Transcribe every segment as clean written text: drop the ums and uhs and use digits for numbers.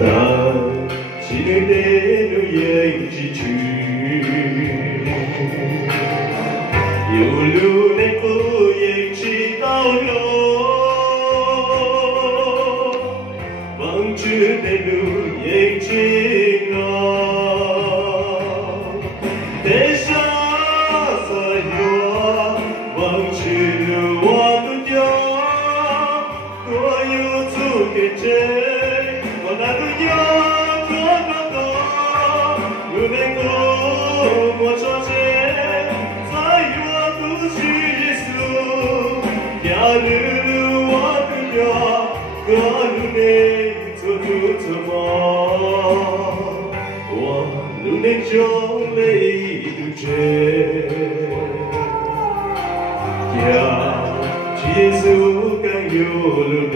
ta chỉ để nuôi dạy chỉ chữ yêu lưu nên cô dạy chỉ tao lo bằng chữ để nuôi dạy chỉ lo để xa xa nhua bằng chữ hoa tu cho cô yêu tu cái chế còn đã tu nhớ nên cho lấy được chế, ya Giêsu càng yêu luôn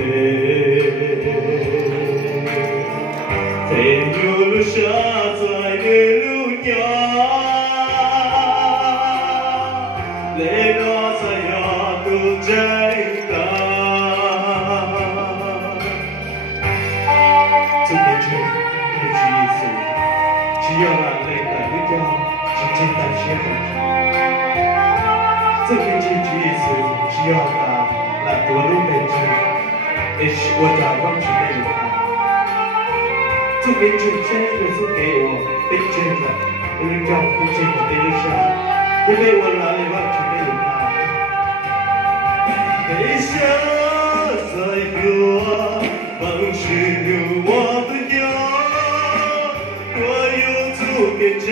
thế yêu luôn xa dài luôn nhớ, lấy nó ra ya tu trái ta, chúng ta chơi Giêsu, chỉ là真的是很这边进去是需要他来多路的去，也是我假装去给他。这边去真的是给我被真的，因为叫我真的给了下，因为我哪里忘去给他。被下在我放弃我的家，我有足给真。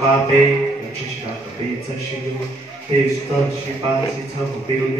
Ba bê, chỉ là bê chân siêu, bê sơ siêu ba siêu thơ của bê luôn